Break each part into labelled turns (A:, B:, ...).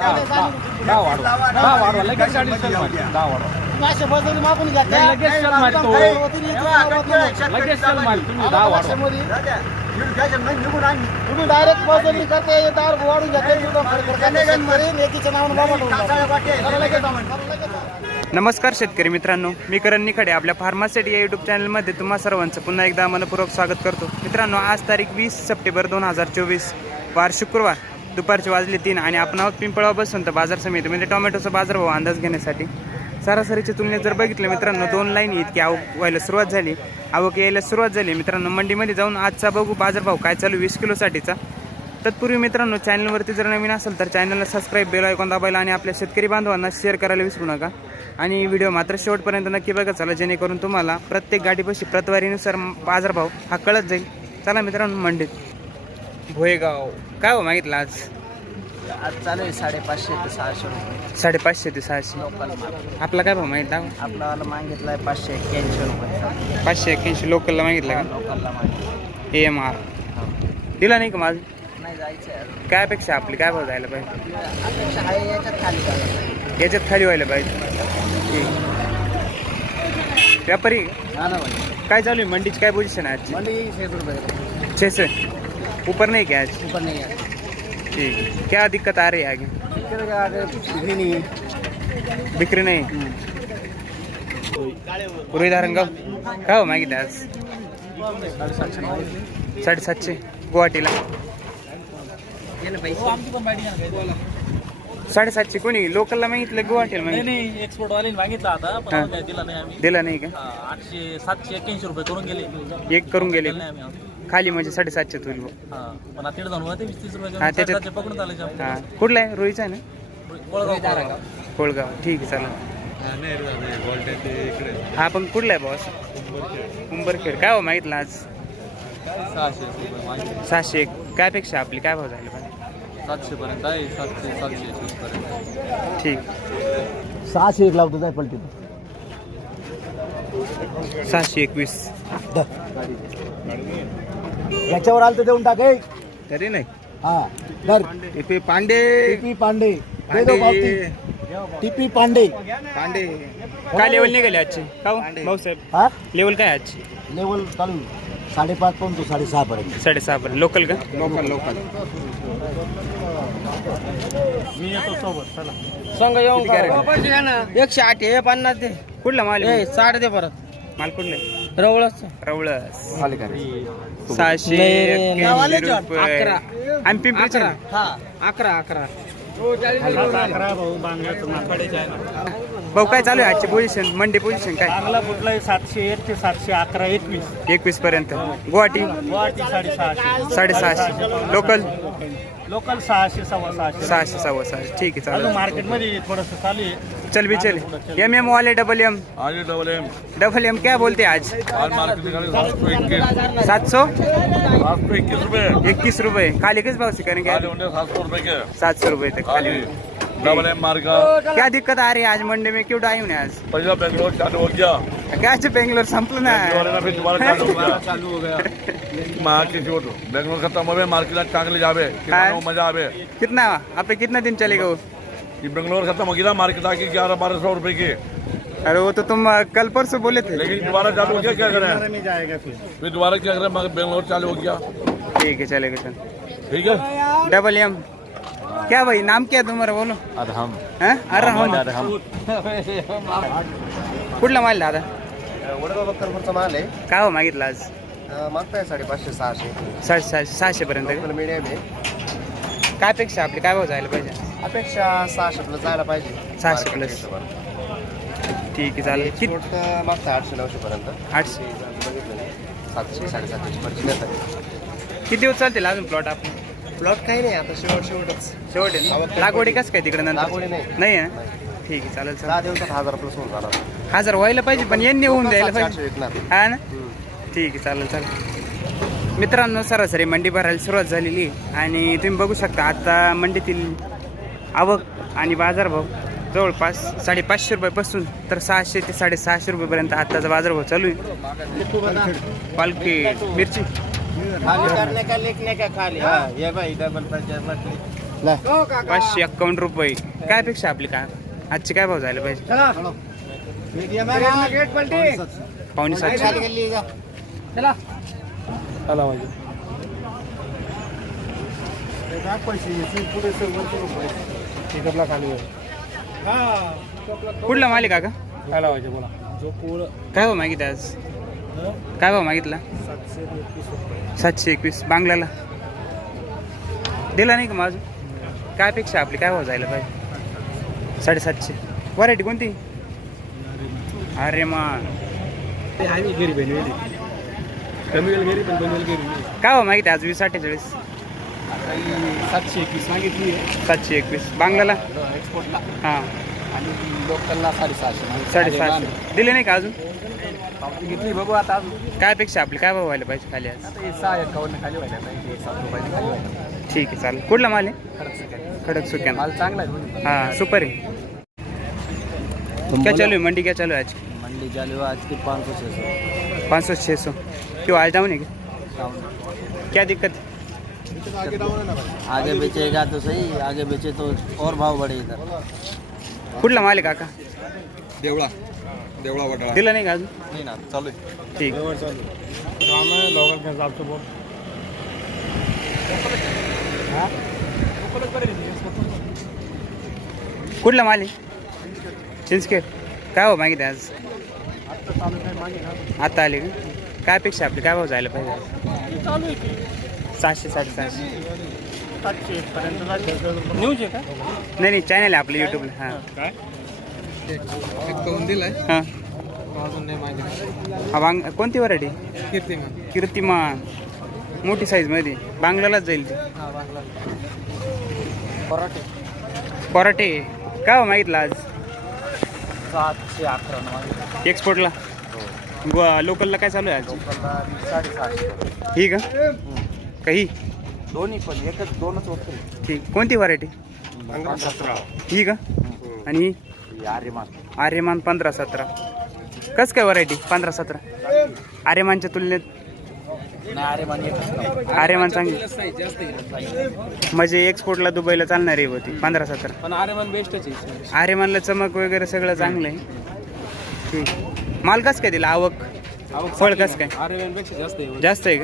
A: वाढवा लगेच 40 10 वाढवा
B: असे बदल मागून घ्या
A: लगेच चल मारतो लगेच चल मार तुम्ही 10 वाढवा
B: तुम्ही डायरेक्ट बदली करते दार वाढून घ्या एकीच्या नावानं
C: नमस्कार शेतकरी मित्रांनो, मी करण निखडे आपल्या फार्मासिटी या यूट्यूब चॅनलमध्ये तुम्हा सर्वांचं पुन्हा एकदा मनपूर्वक स्वागत करतो. मित्रांनो, आज तारीख 20 सप्टेंबर 2024 वार शुक्रवार दुपारचे वाजले 3 आणि आपण आहोत पिंपळगाव बसवंत बाजार समिती म्हणजे टोमॅटोचा बाजारभाव अंदाज घेण्यासाठी. सरासरीच्या तुलनेत जर बघितलं मित्रांनो, 2 लाईन इतकी आवक व्हायला सुरुवात झाली, आवक यायला सुरुवात झाली. मित्रांनो, मंडीमध्ये जाऊन आजचा बघू बाजारभाव काय चालू 20 किलोसाठीचा. तत्पूर्वी मित्रांनो, चॅनलवरती जर नवीन असेल तर चॅनलला सबस्क्राईब, बेल आयकॉन दाबायला आणि आपल्या शेतकरी बांधवांना शेअर करायला विसरू नका. आणि व्हिडिओ मात्र शेवटपर्यंत नक्की बघा चला, जेणेकरून तुम्हाला प्रत्येक गाडीपाशी प्रतवारीनुसार बाजारभाव हा कळत जाईल. चला मित्रांनो, मंडीत भोयगाव काय हो मागितलं आज?
B: आज चालू आहे 550 ते 600 रुपये.
C: 550 ते 600. आपला काय भाव मागितला?
B: आपल्याला मागितलं आहे 581 रुपये.
C: 581 लोकलला मागितलं का?
B: लोकलला मागितलं.
C: AMR दिला नाही का माझं?
B: नाही जायचं
C: काय अपेक्षा आपली, काय भाव जायला पाहिजे?
B: अपेक्षा आहे याच्यात खाली जायला.
C: याच्यात खाली व्हायला पाहिजे. व्यापारी काय चालू आहे? मंडीची काय पोझिशन आहे आजची?
B: मंडी 600 रुपये.
C: 600 ऊपर नहीं क्या आज?
B: ऊपर नहीं है.
C: ठीक है. क्या दिक्कत आ रही है आगे?
B: बिक्री नहीं है.
C: बिक्री नहीं पूर्वी धारणगाव काय हो मागितलं आज? 750 गुवाहाटीला 750 कोणी लोकलला मागितलं, गुवाहाटीला मागितलं?
A: नाही एक्सपोर्ट वाले मागितला आता पण आम्हाला दिला नाही. आम्ही
C: दिला नाही का?
A: 800 781 रुपये करून गेले.
C: एक करून गेले
A: नाही आम्ही
C: खाली म्हणजे 750 होईल.
A: पण आता तिकडे जाऊन होते 20-30 रुपये
C: हा, त्याच्यात-
A: करून पकडून आले आपण.
C: हां, कुठला आहे? रोहीचा आहे ना?
A: कोळगाव.
C: कोळगाव. ठीक आहे, चला. हा, पण कुठला आहे बॉस? उंबरखेड. काय हो मागितलं आज? 600. काय पेक्षा आपली काय भाव झाले पाहिजे?
A: 700 पर्यंत आहे. 700 पर्यंत.
C: ठीक.
B: 601 लावतो जाय पलटी.
C: 621
B: याच्यावर आलं तर देऊन टाक.
C: तरी नाही.
B: हा धर.
C: टीपी पांडे.
B: टीपी पांडे दे दो पावती. टीपी पांडे.
C: पांडे काय लेवल निघाले आजचे का हो भाऊसाहेब?
B: हा
C: लेवल काय आजची?
B: लेवल चालू 5.5 पासून तो 6.5 पर्यंत.
C: 6.5 पर्यंत. लोकल का? लोकल.
A: मी येतो सोबत. चला
B: संघ येऊन
C: किती कॅरेट?
B: 108 हे 50 दे.
C: कुठला माल आहे?
B: 60 दे परत.
C: माल कुठला आहे?
B: रवळच.
C: रवळस.
B: खाली करा.
C: 681 रुपये.
B: 11.
C: आणि पिंपरीचे ना?
B: हा 11.
C: भाऊ काय चालू आहे आजची पोझिशन, मंडी पोझिशन काय?
A: चांगला कुठलाही 701 ते 711 21
C: 21 पर्यंत. गुवाहाटी
A: गुवाहाटी 650.
C: 650. Local
A: local 600 650.
C: 600 650. ठीक आहे,
A: अजून
C: चालेल.
A: मार्केटमध्ये थोडंसं चालू आहे.
C: चल भी चल. MM वाले डबल M क्या बोलते हैं आज?
D: आज मार्केट निकाले 721
C: 721
D: रुपए
C: रुपये. खाली किस भाव से करेंगे?
D: 700 रुपए के
C: 700 रुपये तक खाली.
D: डबल एम मार्क का
C: क्या दिक्कत आ रही है आज मंडी में, क्यों डाई आज?
D: पहला बेंगलोर चालू हो गया,
C: क्या बेंगलोर संपल ना
D: बेंगलोर है ना, फिर दोबारा चालू हो गया मार्केट छोटो बेंगलोर खत्म हो गए, मार्केट चांगले जावे किसानों को मजा आवे.
C: कितना आप कितना दिन चलेगा वो?
D: ये बेंगलोर खत्म हो गया, मार्केट आके 1100-1200 रुपए की.
C: अरे वो तो तुम कल परसों बोले थे.
D: लेकिन दोबारा चालू हो गया, क्या करें फिर दोबारा क्या करें, मगर बेंगलोर चालू हो गया.
C: ठीक है, चलेगा चल.
D: ठीक है.
C: डबल M क्या भाई, नाम क्या है तुम्हारा बोलो?
D: अरहम.
C: अरहम. कुठला माल दादा?
B: वडगाव माल आहे.
C: काय हो मागितलं आज?
B: मागताय 550 600.
C: 600 पर्यंत.
B: मीडियम आहे.
C: काय पेक्षा आपली काय भाव जायला पाहिजे?
B: अपेक्षा 600 प्लस जायला पाहिजे.
C: 600 प्लस. ठीक आहे, चालेल. किती?
B: मागताय 800-900 पर्यंत.
C: 800.
B: 700 750 पर्यंत.
C: किती दिवस चालतील अजून प्लॉट आपण?
B: प्लॉट काही नाही आता शेवटच.
C: शेवट आहे ना? लागवडी कसं काय तिकडे नंतर?
B: लागवडी नाही.
C: नाही आहे ना? ठीक आहे, चालेल
B: 10 दिवसात 1000 प्लस होऊन जाणार.
C: 1000 व्हायला पाहिजे, पण यांनी होऊन द्यायला
B: 700
C: पाहिजे.
B: विकणार.
C: हा ना? ठीक आहे, चालेल. मित्रांनो, सरासरी मंडी भरायला सुरुवात झालेली आहे आणि तुम्ही बघू शकता आता मंडीतील आवक आणि बाजारभाव जवळपास 550 रुपयापासून तर 600 ते 650 रुपयेपर्यंत आत्ताचा बाजारभाव चालू आहे. पालखी मिरची
B: खाली करने का लिखने का खाली. हाँ ये भाई डबल पर
C: 551 रुपये. काय अपेक्षा आपली काय आजची काय भाव झाले पाहिजे? पावणे 700. कुठला मालिक का? काय भाव मागितला आज? काय भाव मागितला? 721. बांगलाला दिला नाही का माझं? काय अपेक्षा आपली काय भाव जायला पाहिजे? 750. व्हरायटी कोणती? अरे मान काय भाव मागितले आज? 2048.
B: 721 मागितली
C: 721. बांगलाला
B: एक्सपोर्टला
C: हां
B: आणि लोकलला 750.
C: 750 दिले नाही का अजून?
B: घेतली बघू आता अजून.
C: काय अपेक्षा आपली काय भाव व्हायला पाहिजे खाली आज?
B: आता हे 651 खाली व्हायला पाहिजे, 7 रुपयाने खाली व्हायला पाहिजे.
C: ठीक आहे चालेल. कुठला माल आहे?
B: खरंच काय
C: खडक सुक्यान.
B: माल चांगला आहे दोन्ही.
C: हाँ सुपर है. क्या चालू है मंडी? क्या चालू है आज?
B: मंडी चालू है आज की 500-600
C: 500-600 क्यों आज डाउन है क्या? क्या दिक्कत है?
B: आगे बेचेगा तो सही, आगे बेचे तो और भाव बढ़े इधर.
C: कुठला माल आहे काका?
D: देवळा वडाळा
C: दिला नाही का अजून?
B: नाही ना चालू आहे.
C: ठीक. कुठला माल आहे? चिंचखेड. काय भाव मागितले आज? आता आले का? काय अपेक्षा आपली काय भाव जायला पाहिजे? 700 750.
B: न्यूज आहे का?
C: नाही नाही चॅनल आहे आपलं यूट्यूबला. हां हां हा वांग कोणती व्हरायटी? कीर्तिमान. मोठी साईजमध्ये बांगलालाच जाईल ती. पराठे काय भाव मागितला आज?
B: 711
C: एक्सपोर्टला. लोकलला काय चालू आहे आज?
B: 750.
C: ही का काही?
B: दोन्ही पण एकच दोनच वस्तू.
C: ठीक. कोणती व्हरायटी?
B: 17
C: ही का? आणि ही? आर्यमान 15-17. कस काय व्हरायटी 15-17? आर्यमानच्या तुलनेत आर्यमान चांगली म्हणजे एक्सपोर्टला दुबईला चालणारी होती 15-17.
B: पण आर्यमान बेस्टच आहे.
C: आर्यमानला चमक वगैरे सगळं चांगलं आहे. ठीक. माल कस काय दिला? आवक फळ कस काय?
B: आर्यमानपेक्षा जास्त आहे.
C: जास्त आहे का?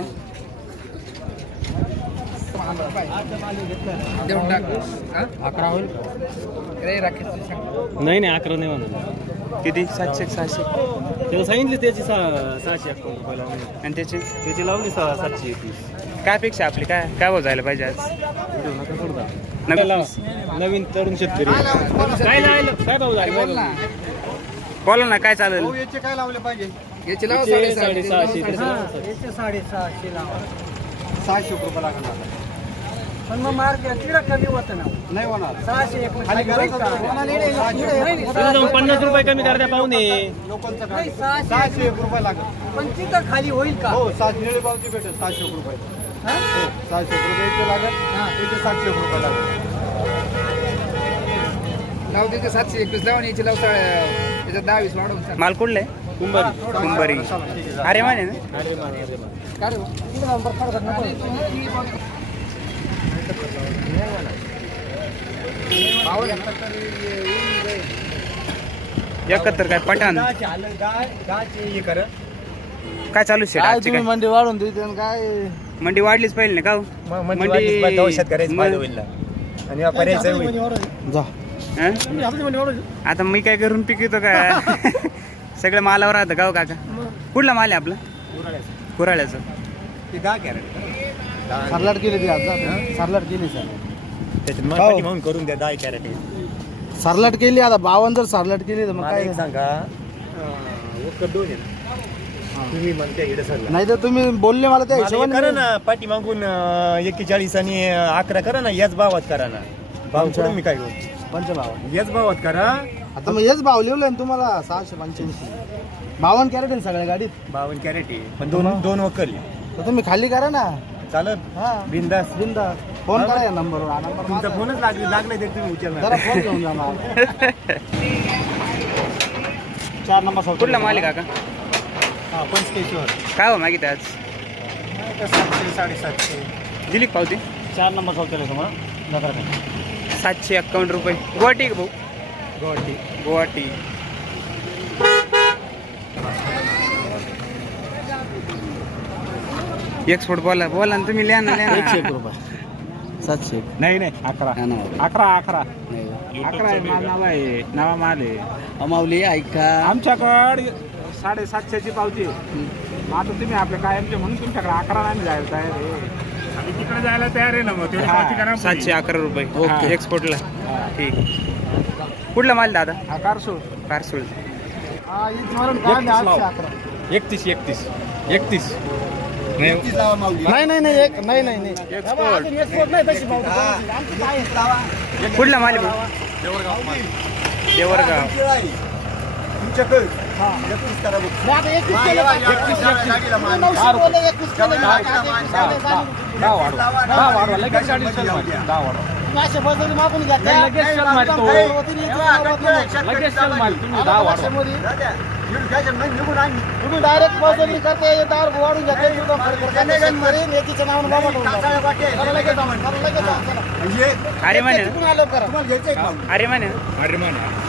B: नाही 11 नाही म्हणून.
C: किती? 700-600.
B: त्याला सांगितले त्याची 651 रुपये लावली.
C: आणि त्याची
B: त्याची लावली 721.
C: काय अपेक्षा आपली काय काय भाव जायला पाहिजे आज?
B: नवीन तरुण शेतकरी काय लावलं? काय भाव झाले?
C: बोला ना काय चालेल?
B: याचे काय लावले पाहिजे?
A: याची लावा
B: 650.
A: याचे 650 लावा.
B: 600 रुपये लागणार.
A: पण मग मार्केट तिकडं कमी होतं ना.
B: नाही होणार.
A: 651
B: खाली करायचं का?
E: 50 रुपये कमी करता पाहुणे.
B: लोकलचं
A: नाही,
B: काय? 601 रुपये लागत.
A: पण तिथं खाली होईल का?
B: हो 7 निळे पावती भेटेल 600 रुपये.
A: हा?
B: हो 600 रुपये इथे लागत. इथे 700 रुपये लागत.
A: लाव तिथे 721 लावून याची लाव त्याच्यात 10-20 वाढवून.
C: माल कुठला आहे? कुंभारी. अरे माने ना
A: काय रे? तिकडं नंबर काढतात ना.
C: एकाहत्तर काय पठाण काय चालू शेट आजची काय?
B: मंडी वाढून देते काय?
C: मंडी वाढलीच पाहिजे ना का हो?
B: आणि
C: हं? आता मी काय करून पिकवतो का? सगळं मालावर राहतं का हो काका? कुठला माल आहे आपला? कुराळ्याचं.
B: सरलाट केली ती आज. सरलाट केली सर.
E: करून द्या 10 कॅरेट.
B: सरलाट केली आता 52 जर सरलाट केली तर मग काय
E: सांगा तुम्ही म्हणते इकडे सर
B: नाही तर तुम्ही बोलले मला त्या
E: करा
B: हिशोबाने.
E: ना पाठी मागून 41 आणि 11 करा ना. याच भावात करा ना. भाव सोडून मी काय करू?
B: पंचभाव
E: याच भावात करा.
B: आता मग हेच भाव लिहिलं ना तुम्हाला 685. 52 कॅरेट आहे सगळ्या गाडीत.
E: 52 कॅरेट आहे पण दोन वकल
B: तर तुम्ही खाली करा ना.
E: चालत
B: हा
E: बिंदास.
B: बिंदा फोन करा या नंबरवर. हा नंबर
E: तुमचा फोनच लागलाय तर तुम्ही
B: जरा
E: उचलणार.
B: फोन घेऊन जा मला. 4 नंबर
C: कुठला माल आहे काका?
B: पंचकेश्वर.
C: काय हो मागितलं आज?
B: 700 750.
C: दिली का पावती?
B: 4 नंबर सौतेला तुम्हाला
C: 751 रुपये. गुवाहाटी का भाऊ? गुवाहाटी. एक्सपोर्ट बोला बोला ना तुम्ही, लिहा ना लिहा ना.
B: 101 रुपये 700.
A: नाही 11
B: हा ना.
A: 11
B: नाही
A: 11 आहे. नाव आहे, नावा माल आहे.
B: अमावली ऐका.
A: आमच्याकडे 750ची पावती आहे. मग आता तुम्ही आपले कायमचे म्हणून तुमच्याकडे 11 नाही जायला तयार आहे. आम्ही तिकडे जायला तयार आहे ना. मग तेवढी पावती करा.
C: 711 रुपये
B: ओके.
C: एक्सपोर्टला. ठीक. कुठला माल दादा?
A: हा कारसूळ.
C: कारसूळ.
A: 31.
B: नाही
C: कुठला माल आहे भाऊ? देवरगाव.
A: लगेच 40 माल. 10 वाढवा. लगेच चल माल तो. लगेच चल माल तुम्ही 10 वाढवा.
F: तुम्ही डायरेक्ट मजुरी करते वाढून जाते. याच्या नावानं बाबा
C: अरे म्हणे. अरे म्हणे.
A: अरे मान